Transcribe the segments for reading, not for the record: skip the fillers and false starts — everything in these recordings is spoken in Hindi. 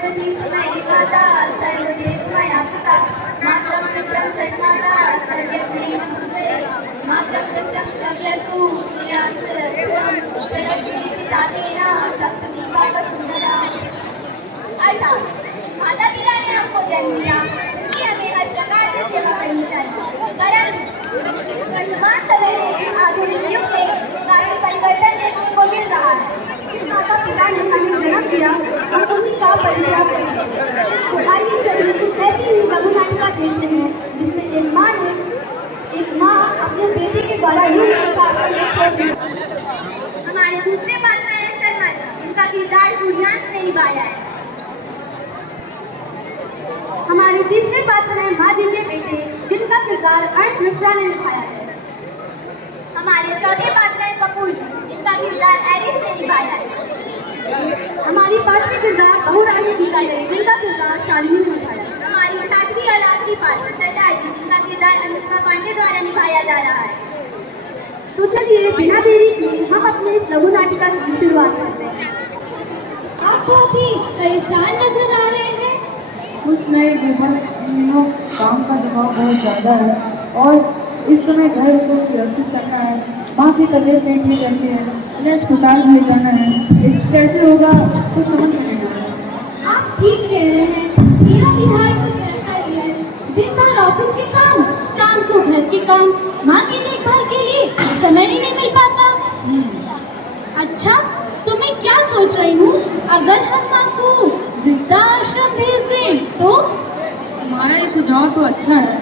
सरस्वती मयि माता सर्वदेवमया पिता मातरं पितरं जगन्माता सर्वज्ञे नमोस्तुते मातरं पितरं सर्वयतु यात्सरस्वं जगद्गुरु पितातेन तत्सदीपावसुंदरा। अर्थात माता पिता ने हमको जन्म दिया, इसलिए हमें हर प्रकार से सेवा करनी चाहिए। परंतु वर्तमान समय में आधुनिक युग में काफी परिवर्तन देखने को मिल रहा है। जिस माता पिता ने हमें जन्म दिया हम उन्हीं का परित्याग करें। आइए चलिए कुछ ऐसी ही लघु नाटिका देखते हैं जिसमें एक माँ अपने बेटे के द्वारा हमारे दूसरे पात्र हैं सरमन, इनका किरदार सूर्यांश ने निभाया है। हमारे तीसरे पात्र हैं माँ जी के बेटे, जिनका किरदार अर्श मिश्रा ने निभाया है। हमारे चौथे पात्र हैं कपूर जी, जिनका किरदार एलिस ने निभाया है। हमारी पांचवी किरदार बहुरानी जी का है, जिनका किरदार शालिनी ने निभाया है। हमारी सातवीं और आखिरी पात्र सरदार जी, जिनका किरदार अनुष्का पांडे द्वारा निभाया जा रहा है। तो चलिए बिना देरी किए हम अपने इस लघु नाटिका की शुरुआत करते हैं। आप बहुत ही परेशान नजर आ रहे हैं। कुछ नहीं, बस इन दिनों काम का दबाव बहुत ज़्यादा है और इस समय घर को व्यवस्थित करना है। माँ की तबीयत नहीं ठीक रहती है, उन्हें अस्पताल ले जाना है। इस कैसे होगा कुछ समझ नहीं आ रहा। आप ठीक कह रहे हैं, मेरा भी हाल कुछ ऐसा ही है। दिन भर ऑफिस के काम, शाम को घर के काम, माँ की देखभाल के लिए समय ही नहीं मिल पाता। अच्छा, तो मैं क्या सोच रही हूँ, अगर हम माँ को वृद्धाश्रम भेज दें तो? तुम्हारा ये सुझाव तो अच्छा है।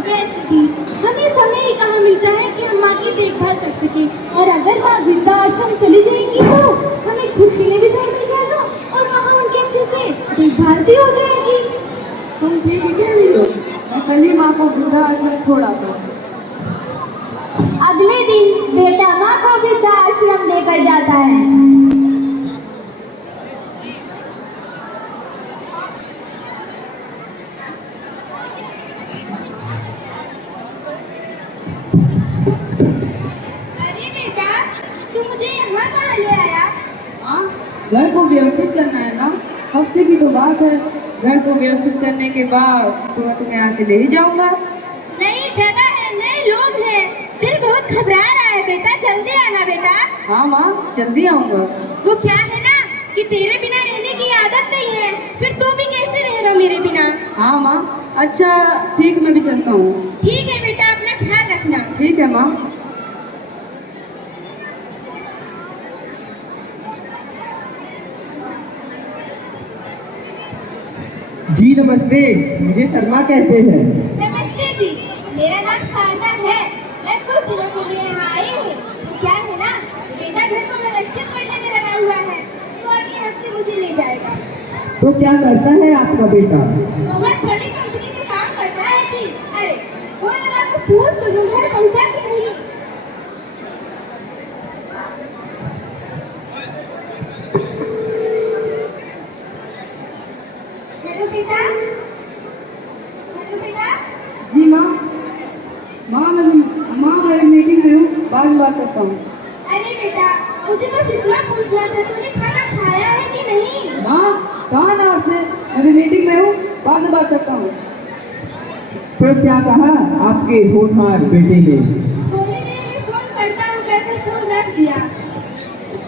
वैसे भी हमें समय ही कहाँ मिलता है कि हम माँ की देखभाल कर सके, और अगर माँ वृद्धाश्रम चली जाएंगी तो हमें खुद के लिए भी समय मिल जाएगा और वहाँ उनके अच्छे से देखभाल भी हो जाएगी। तुम ठीक कह रही हो, मैं कल ही माँ को वृद्धाश्रम छोड़ आता हूँ। अगले दिन बेटा माँ को वृद्धाश्रम लेकर जाता है। घर को व्यवस्थित करना है ना, हफ्ते की तो बात है। घर को व्यवस्थित करने के बाद तो मैं तुम्हें यहाँ से ले ही जाऊंगा। नई जगह है, नए लोग हैं, दिल बहुत घबरा रहा है बेटा, जल्दी आना बेटा। हाँ माँ, जल्दी आऊंगा। वो क्या है ना कि तेरे बिना रहने की आदत नहीं है, फिर तू भी कैसे रहेगा मेरे बिना। हाँ माँ, अच्छा ठीक, मैं भी चलता हूँ। ठीक है बेटा, अपना ख्याल रखना। ठीक है माँ। जी नमस्ते, मुझे शर्मा कहते हैं। नमस्ते जी, मेरा नाम शारदा है। मैं कुछ दिनों के लिए यहाँ आई हूँ। तो क्या है ना, बेटा घर को व्यवस्थित करने में लगा हुआ है, तो अगले हफ्ते मुझे ले जाएगा। तो क्या करता है आपका बेटा? बहुत बड़ी कंपनी में काम करता है जी। अरे फोन लगा के पूछ तो घर पहुँचा कि नहीं। जी माँ, मैं मीटिंग में हूँ, बाद में बात करता हूँ। अरे बेटा, मुझे बस इतना पूछना था, तूने खाना खाया है कि नहीं? माँ, कहा ना आपसे, मैं मीटिंग में हूँ, बाद में बात करता हूँ। तो क्या कहा आपके होनहार बेटे ने? थोड़ी देर में फोन करता हूँ कहकर फोन रख दिया।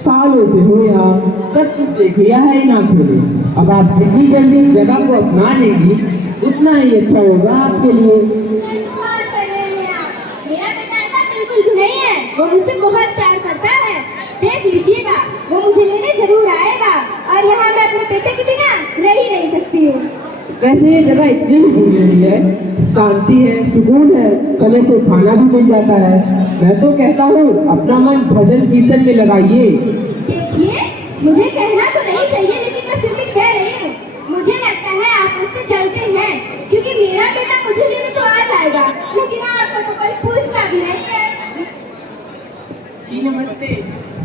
सालों से हो यहाँ, सब कुछ देख लिया है इन आंखों ने। अब आप जितनी जल्दी जगह को अपना लेंगी उतना ही अच्छा होगा आपके लिए। मेरा बेटा ऐसा बिल्कुल भी नहीं है, वो मुझसे बहुत प्यार करता है। देख लीजिएगा, वो मुझे लेने जरूर आएगा, और यहाँ मैं अपने बेटे के बिना रह ही नहीं सकती हूँ। वैसे ये जगह इतनी ही दूर नहीं है, शांति है, सुकून है, समय से खाना भी मिल जाता है। मैं तो कहता हूँ अपना मन भजन कीर्तन में लगाइए। देखिए, मुझे कहना तो नहीं चाहिए, लेकिन मैं फिर भी कह रही हूँ। मुझे लगता है आप मुझसे चलते हैं, क्योंकि मेरा बेटा मुझे लेने तो आ जाएगा, लेकिन आपको तो कोई पूछना भी नहीं है। जी नमस्ते।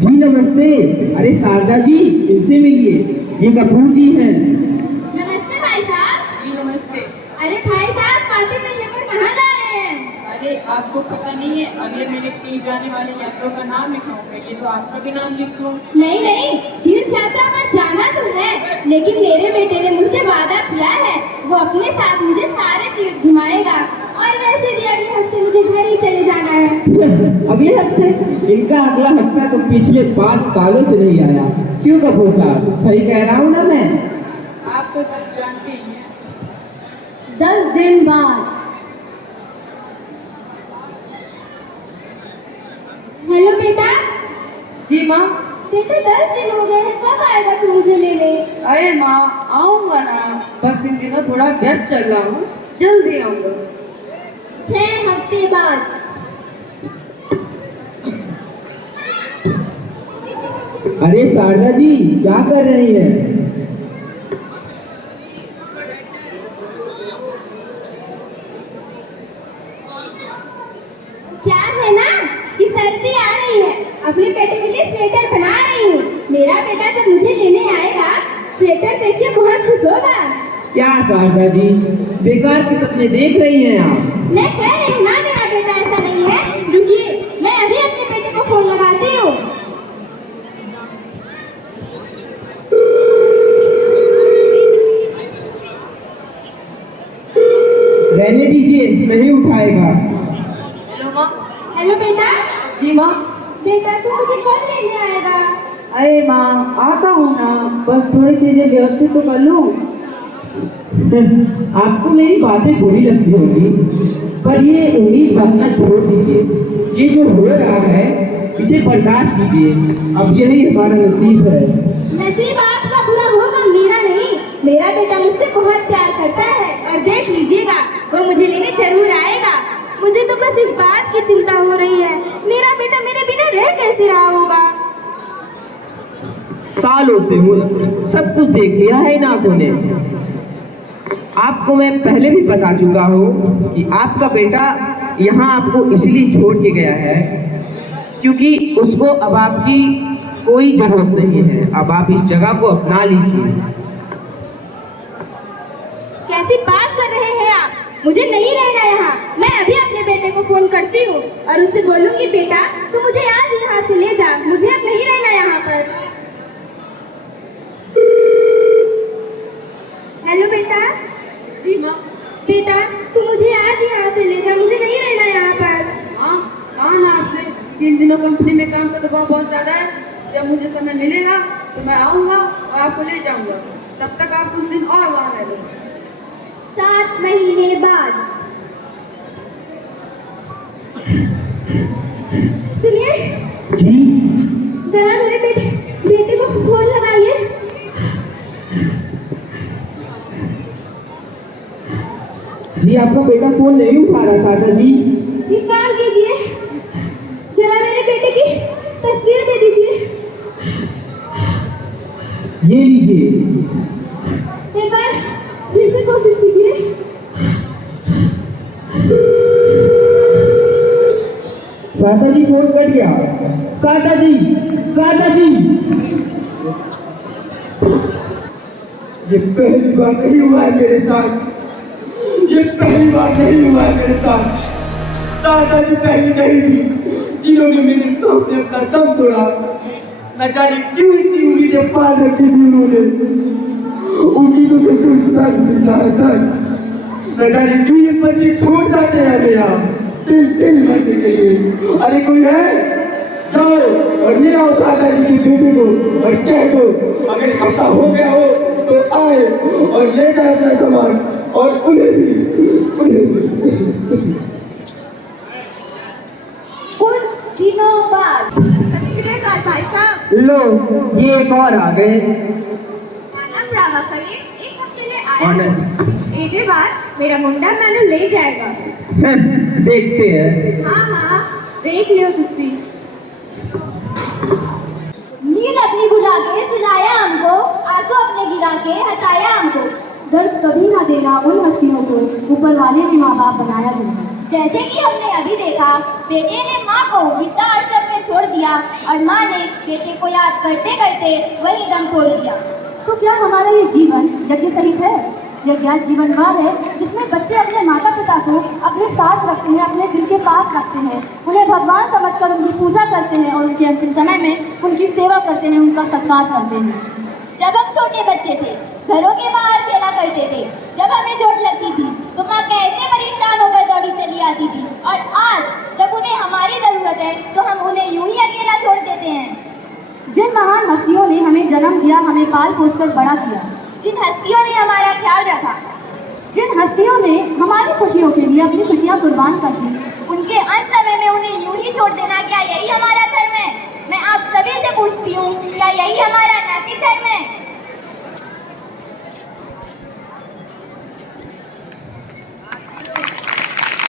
जी नमस्ते। अरे शारदा जी, इनसे मिलिए, ये कपूर जी हैं। नमस्ते भाई साहब। जी नमस्ते। अरे भाई साहब, काफी में लेकर कहाँ जा रहे हैं? अरे आपको पता नहीं है, अगले महीने की जाने वाले यात्रा का नाम लिखा होगा, ये तो आपका भी नाम लिख दूं। नहीं नहीं, तीर्थ यात्रा पर जाना तो है, लेकिन मेरे बेटे ने मुझसे वादा किया है वो अपने साथ मुझे सारे तीर्थ घुमाएगा। और वैसे भी अगले हफ्ते मुझे घर ही चले जाना है। अगले हफ्ते? इनका अगला हफ्ता तो पिछले 5 सालों से नहीं आया। क्यों कपूर साहब, सही कह रहा हूँ ना मैं? आप तो सब जानते ही हैं। 10 दिन बाद। हेलो बेटा। जी माँ। बेटा 10 दिन हो गए हैं, कब आएगा तू मुझे लेने? अरे माँ आऊँगा ना, बस इन दिनों थोड़ा व्यस्त चल रहा हूँ, जल्दी आऊँगा। 6 हफ्ते बाद। अरे शारदा जी, क्या कर रही हैं? क्या है ना कि सर्दी आ रही है, अपने बेटे के लिए स्वेटर बना रही हूँ। मेरा बेटा जब मुझे लेने आएगा स्वेटर देख के बहुत खुश होगा। क्या शारदा जी, बेकार के सपने देख रही हैं आप? मैं कह रही हूँ ना मेरा बेटा ऐसा नहीं है। रुकिए, मैं अभी अपने बेटे को फोन लगाती हूँ। रहने दीजिए, नहीं उठाएगा। हेलो माँ। हेलो बेटा। जी माँ। बेटा तू मुझे कब लेने आएगा? अरे माँ आता हूँ ना, बस थोड़ी चीजें व्यवस्थित तो कर लूँ। आपको मेरी बातें बुरी लगती होगी, पर ये उम्मीद रखना छोड़ दीजिए। ये जो हो रहा है इसे बर्दाश्त कीजिए। अब यही हमारा नसीब है। नसीब आपका बुरा होगा, मेरा नहीं। मेरा बेटा मुझसे बहुत प्यार करता है और देख लीजिएगा वो मुझे लेने जरूर आएगा। मुझे तो बस इस बात की चिंता हो रही है, मेरा बेटा मेरे बिना रह कैसे रहा होगा। सालों से सब कुछ देख लिया है इन आंखों ने। आपको मैं पहले भी बता चुका हूँ कि आपका बेटा यहाँ आपको इसलिए छोड़ के गया है क्योंकि उसको अब आपकी कोई जरूरत नहीं है। अब आप इस जगह को अपना लीजिए। कैसी बात कर रहे हैं आप? मुझे नहीं रहना यहाँ। मैं अभी अपने बेटे को फोन करती हूँ और उससे बोलूँगी बेटा तू मुझे आज यहाँ से ले जा, मुझे अब नहीं रहना यहाँ पर। हेलो बेटा। जी माँ। बेटा तू मुझे आज यहाँ से ले जा, मुझे नहीं रहना यहाँ पर। माँ कहाँ ना आपसे, 3 दिनों कंपनी में काम का दबाव बहुत ज़्यादा है। जब मुझे समय मिलेगा तो मैं आऊँगा और आपको ले जाऊँगा। तब तक आप कुछ दिन और वहाँ रह लो। 7 महीने बाद। सुनिए जी जरा मेरे बेटे को फोन लगाइए। जी, आपका बेटा फोन नहीं उठा रहा शारदा जी। ये काम कीजिए, जरा मेरे बेटे की तस्वीर दे दीजिए। ये लीजिए। एक बार फिर से कोशिश कीजिए। शारदा जी फोन कट गया। शारदा जी, शारदा जी। ये पहली बार नहीं हुआ है मेरे साथ। ये पहली बार नहीं हुआ है मेरे साथ। शारदा जी पहली नहीं थी जिन्होंने मेरे सामने अपना दम तोड़ा। न जाने क्यों इतनी उम्मीदें पाल रखी थी उन्होंने। उम्मीदों से सुनता मिलता है। न जाने क्यों ये बच्चे छोड़ जाते हैं मेरा दिल मरने के लिए। अरे कोई है, जाओ और ले आओ शारदा जी के बेटे को और कह दो अगर एक हफ्ता हो गया हो तो आए और ले जाए अपना सामान और उन्हें भी। कुछ दिनों बाद। सस्क्रियकाल भाई साहब। लो, ये एक और आ गए। ब्रावा करिए, एक हफ्ते लिए आया ऑनर। ਇਹਦੇ बाद मेरा मुंडा मैंने ले जाएगा। देखते हैं। हाँ देख लियो तुसी। नींद अपनी भुला के सुलाया हमको, आंसू अपने गिरा के हंसाया हमको। दर्द कभी ना देना उन हस्तियों को ऊपर वाले ने माँ बाप बनाया जिनको। जैसे कि हमने अभी देखा, बेटे ने माँ को वृद्धाश्रम में छोड़ दिया और माँ ने बेटे को याद करते करते वही दम तोड़ दिया। तो क्या हमारा ये जीवन यज्ञ सहित है? यज्ञ जीवन वह है जिसमें बच्चे अपने माता पिता को अपने साथ रखते हैं, अपने दिल के पास रखते हैं, उन्हें भगवान समझकर उनकी पूजा करते हैं और उनके अंतिम समय में उनकी सेवा करते हैं, उनका सत्कार करते हैं। जब हम छोटे बच्चे थे, घरों के बाहर खेला करते थे, जब हमें चोट लगती थी तो माँ कैसे परेशान होकर दौड़ी चली आती थी, और आज जब उन्हें हमारी जरूरत है तो हम उन्हें यूं ही अकेला छोड़ देते हैं। जिन महान हस्तियों ने हमें जन्म दिया, हमें पाल पोस कर बड़ा किया, जिन हस्तियों ने हमारा ख्याल रखा, जिन हस्तियों ने हमारी खुशियों के लिए अपनी खुशियाँ कुर्बान कर दी, उनके अंत समय में उन्हें यूं ही छोड़ देना, क्या यही हमारा धर्म है? मैं आप सभी से पूछती हूँ, क्या यही हमारा नैतिक धर्म है?